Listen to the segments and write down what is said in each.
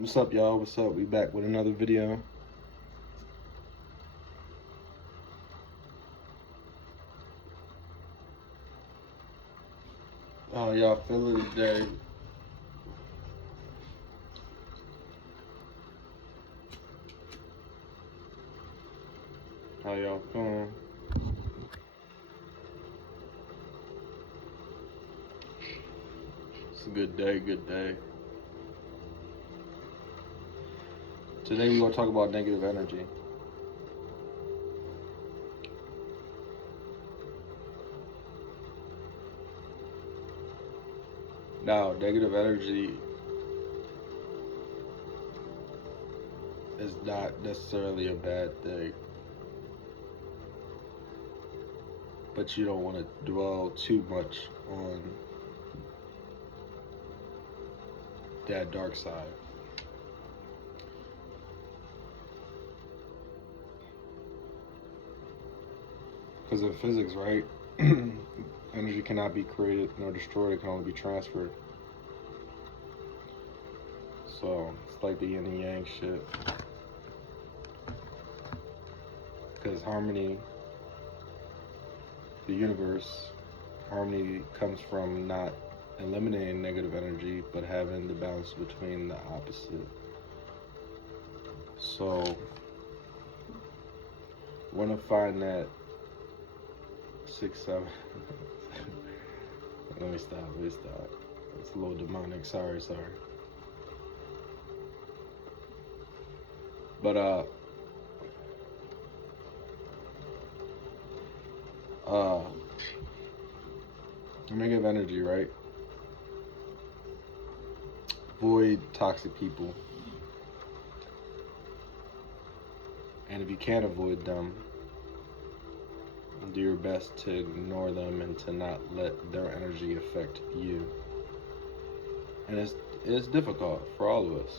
What's up, y'all? What's up? We back with another video. How y'all feeling today? How y'all feeling? It's a good day, good day. Today we're gonna talk about negative energy. Now, negative energy is not necessarily a bad thing, but you don't want to dwell too much on that dark side. Because in physics, right, energy cannot be created nor destroyed, it can only be transferred. So it's like the yin and yang shit. Because harmony, the universe, harmony comes from not eliminating negative energy, but having the balance between the opposite. So, want to find that 6, 7. Let me stop. It's a little demonic. Sorry. But negative energy, right? Avoid toxic people. And if you can't avoid them, do your best to ignore them and to not let their energy affect you. And it's difficult for all of us,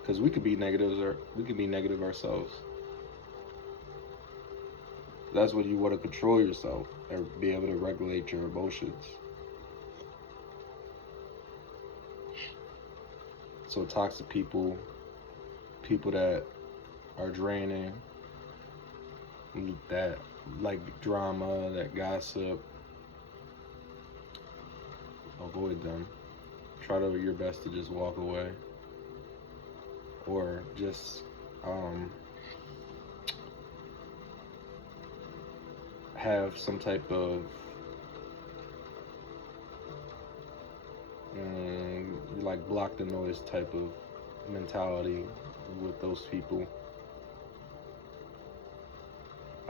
because we could be negatives, or we could be negative ourselves. That's when you want to control yourself and be able to regulate your emotions. So toxic people that are draining, that like drama, that gossip, avoid them. Try to do your best to just walk away, or just have some type of like block the noise type of mentality with those people.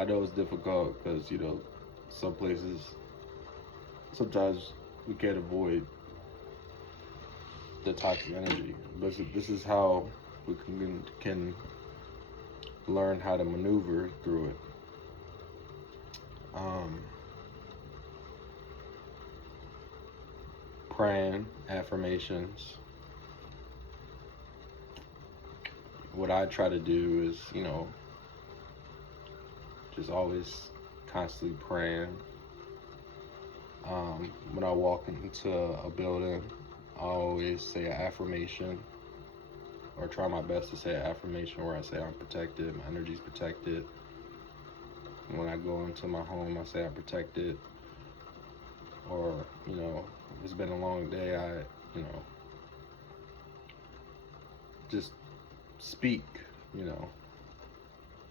I know it's difficult because, some places, sometimes we can't avoid the toxic energy, but this is how we can learn how to maneuver through it. Praying, affirmations. What I try to do is, just always constantly praying. When I walk into a building, I always say an affirmation, or try my best to say an affirmation where I say I'm protected, my energy's protected. When I go into my home, I say I'm protected. Or, if it's been a long day, I, just speak,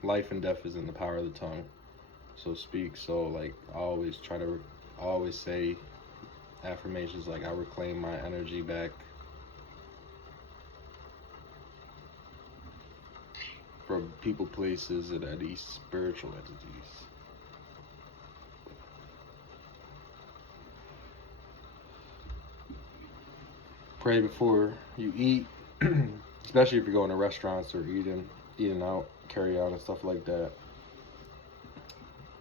life and death is in the power of the tongue. So speak. So like I always say affirmations like I reclaim my energy back from people, places, and any spiritual entities. Pray before you eat, especially if you're going to restaurants or eating out, carry out and stuff like that.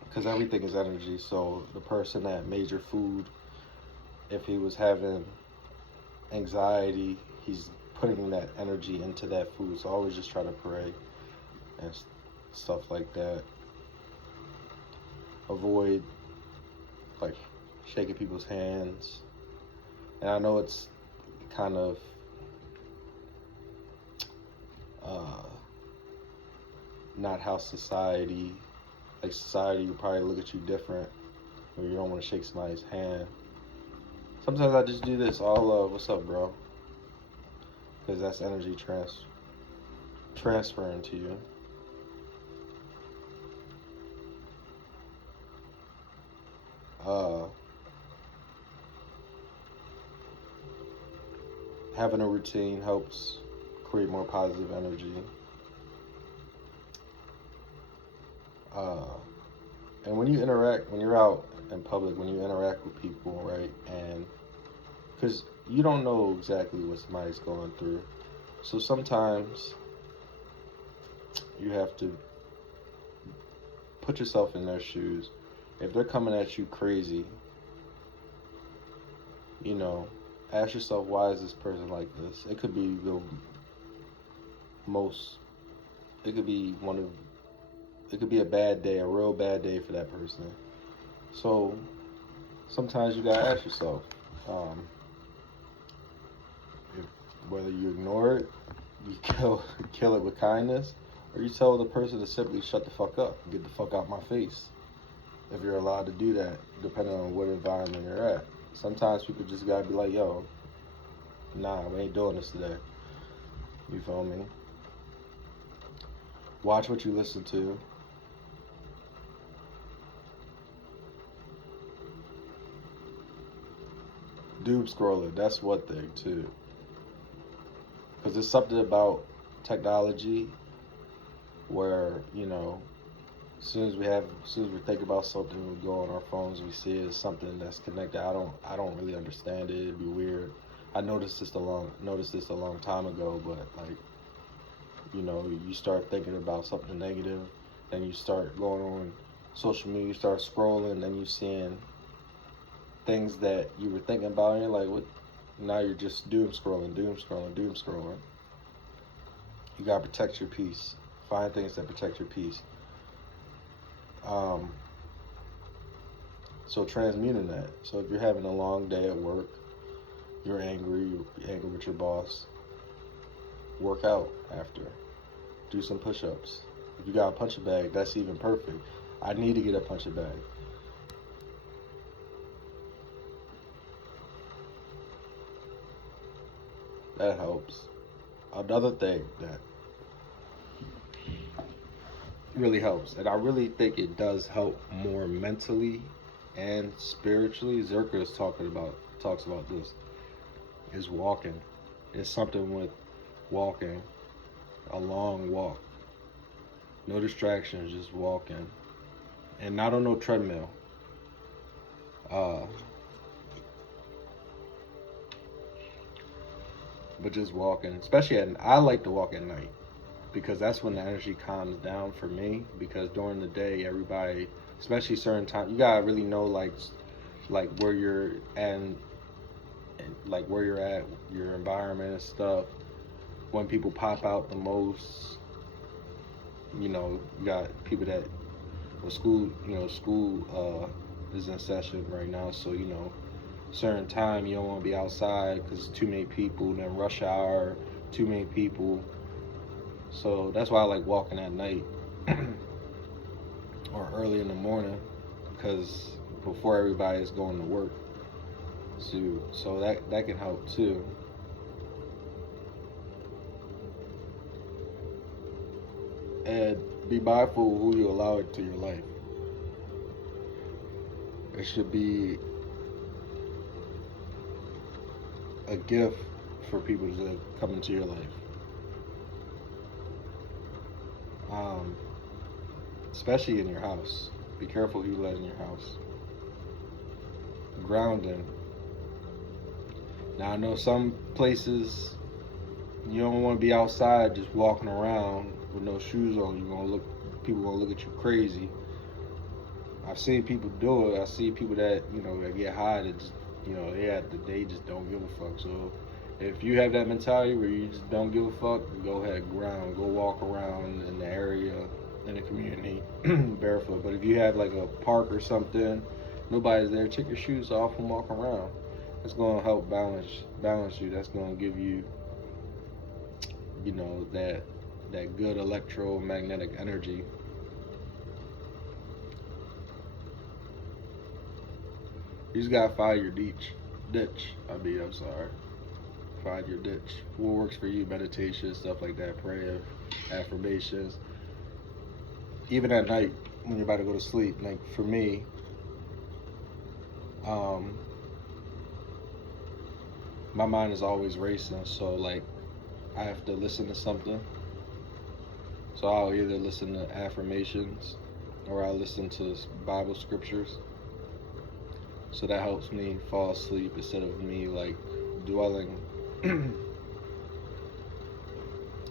Because everything is energy. So the person that made your food, if he was having anxiety, he's putting that energy into that food. So always just try to pray and stuff like that. Avoid like shaking people's hands. And I know it's kind of not how society, like society will probably look at you different, or you don't want to shake somebody's hand. Sometimes I just do this, all what's up, bro? Because that's energy transferring to you. Uh, Having a routine helps create more positive energy. And when you interact, when you're out in public, when you interact with people, right, and because you don't know exactly what somebody's going through, so sometimes you have to put yourself in their shoes. If they're coming at you crazy, you know, ask yourself, why is this person like this? It could be the most, it could be one of, it could be a bad day, a real bad day for that person. So sometimes you gotta ask yourself, if, whether you ignore it, you kill it with kindness, or you tell the person to simply shut the fuck up, get the fuck out my face. If you're allowed to do that, depending on what environment you're at. Sometimes people just gotta be like, yo, nah, we ain't doing this today. You feel me? Watch what you listen to. Doom scrolling, that's one thing too. Because there's something about technology where, you know, as soon as we think about something, we go on our phones, we see it as something that's connected. I don't really understand it. It'd be weird. I noticed this a long time ago, but like, you know, you start thinking about something negative, and you start going on social media, you start scrolling, and you seeing things that you were thinking about, and you're like, what? Now you're just doom scrolling. You gotta protect your peace. Find things that protect your peace. So transmuting that. So if you're having a long day at work, you're angry with your boss, work out after. Do some push-ups. If you got a punching bag, that's even perfect. I need to get a punching bag. That helps. Another thing that really helps, and I really think it does help more mentally and spiritually. Zerka talks about this, is walking. It's something with walking, a long walk, no distractions, just walking, and not on no treadmill. But just walking, especially I like to walk at night because that's when the energy calms down for me. Because during the day, everybody, especially certain time, you gotta really know like where you're at, and like where you're at, your environment and stuff. When people pop out the most, you know, you got people that, well, school is in session right now, so you know, certain time you don't want to be outside because too many people. Then rush hour, too many people. So that's why I like walking at night or early in the morning, because before everybody is going to work. So that can help too. And be mindful of who you allow into your life. It should be a gift for people to come into your life. Especially in your house. Be careful who you let in your house. Grounding. Now I know some places you don't want to be outside just walking around with no shoes on. People gonna look at you crazy. I've seen people do it. I see people that, you know, that get high that just, you know, they just don't give a fuck. So if you have that mentality where you just don't give a fuck, go ahead, ground, go walk around in the area, in the community, barefoot. But if you have like a park or something, nobody's there, take your shoes off and walk around. That's gonna help balance you. That's gonna give you, you know, that that good electromagnetic energy. You just gotta find your ditch. I'm sorry. Find your ditch. What works for you? Meditation, stuff like that, prayer, affirmations. Even at night when you're about to go to sleep. Like for me, um, my mind is always racing. So like I have to listen to something. So I'll either listen to affirmations or I'll listen to Bible scriptures. So that helps me fall asleep instead of me like dwelling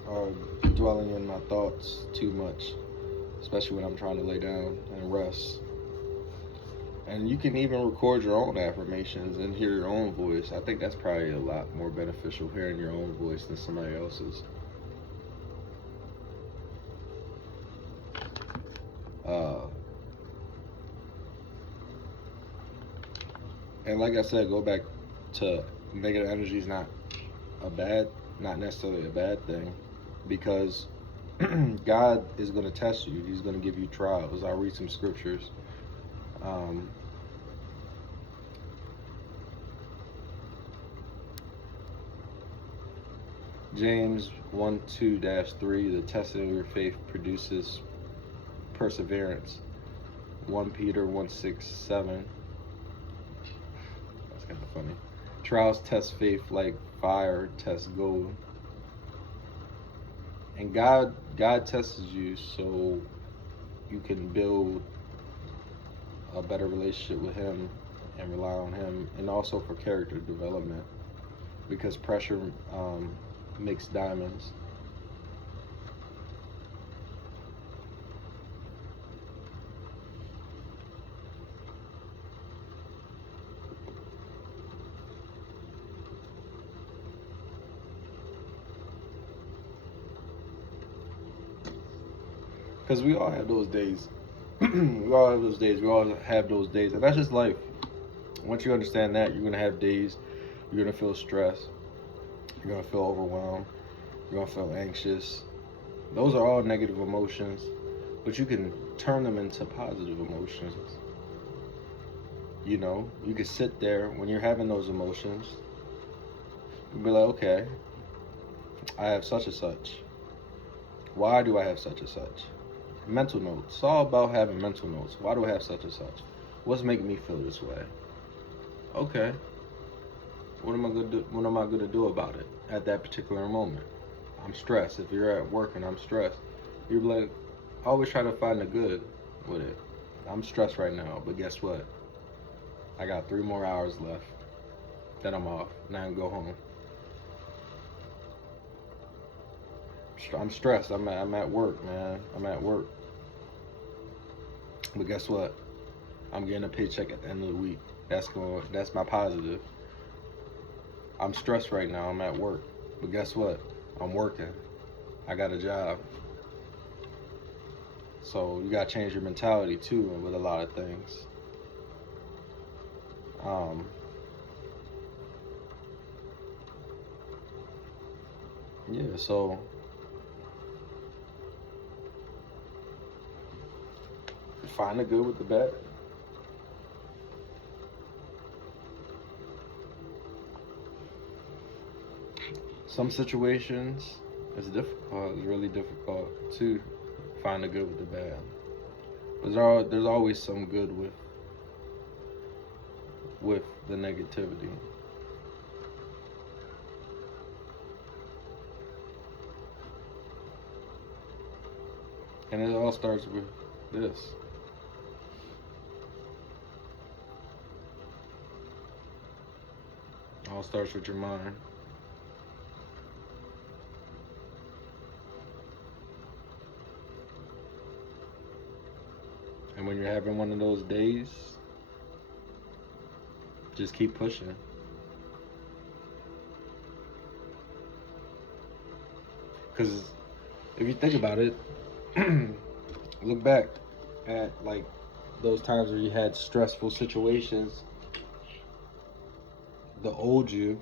or dwelling in my thoughts too much, especially when I'm trying to lay down and rest. And you can even record your own affirmations and hear your own voice. I think that's probably a lot more beneficial, hearing your own voice than somebody else's. Uh, and like I said, go back to negative energy is not not necessarily a bad thing, because God is going to test you. He's going to give you trials. I'll read some scriptures. Um, James 1:2-3, the testing of your faith produces perseverance. 1 Peter 1:6-7. That's kind of funny. Trials test faith like fire tests gold. And God tests you so you can build a better relationship with Him and rely on Him, and also for character development, because pressure makes diamonds. Because we all have those days. We all have those days. We all have those days. And that's just life. Once you understand that, you're going to have days. You're going to feel stressed. You're going to feel overwhelmed. You're going to feel anxious. Those are all negative emotions. But you can turn them into positive emotions. You know, you can sit there when you're having those emotions and be like, okay, I have such and such. Why do I have such and such? Mental notes. It's all about having mental notes. Why do I have such and such? What's making me feel this way? Okay. What am I gonna do about it at that particular moment? I'm stressed. If you're at work and I'm stressed, you're like, always try to find the good with it. I'm stressed right now, but guess what? I got 3 more hours left. Then I'm off. Now I can go home. I'm stressed. I'm at work, man. I'm at work. But guess what? I'm getting a paycheck at the end of the week. That's my positive. I'm stressed right now. I'm at work. But guess what? I'm working. I got a job. So you gotta change your mentality too with a lot of things. Yeah, so find the good with the bad. Some situations it's difficult. It's really difficult to find the good with the bad. There's always some good with the negativity. And it all starts with this. It all starts with your mind. And when you're having one of those days, just keep pushing. Because if you think about it, look back at like those times where you had stressful situations. The old you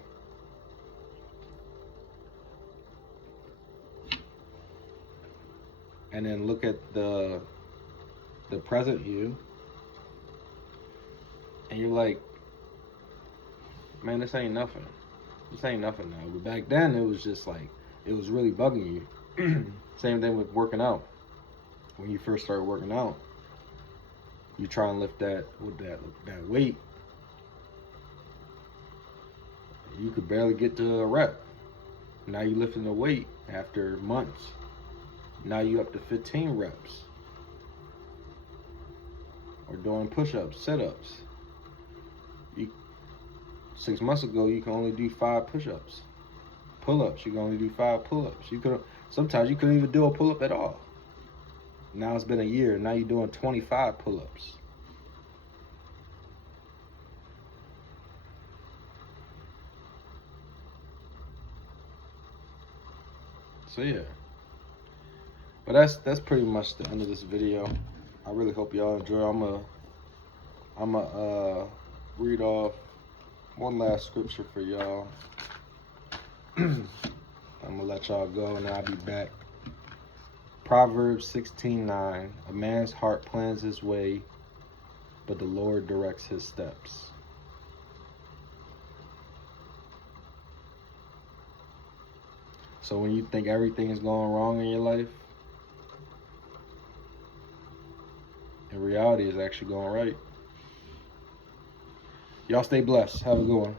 and then look at the present you, and you're like, man, this ain't nothing. This ain't nothing now. But back then, it was just like, it was really bugging you. Same thing with working out. When you first start working out, you try and lift that weight. You could barely get to a rep. Now you lifting the weight after months. Now you up to 15 reps. Or doing push-ups, sit-ups. 6 months ago, you can only do 5 push-ups. Pull-ups, you can only do 5 pull-ups. Sometimes you couldn't even do a pull-up at all. Now it's been a year. Now you're doing 25 pull-ups. So yeah. But that's pretty much the end of this video. I really hope y'all enjoy. I'm a read off one last scripture for y'all. I'm gonna let y'all go and I'll be back. Proverbs 16:9. A man's heart plans his way, but the Lord directs his steps. So when you think everything is going wrong in your life, in reality, it's actually going right. Y'all stay blessed. Have a good one.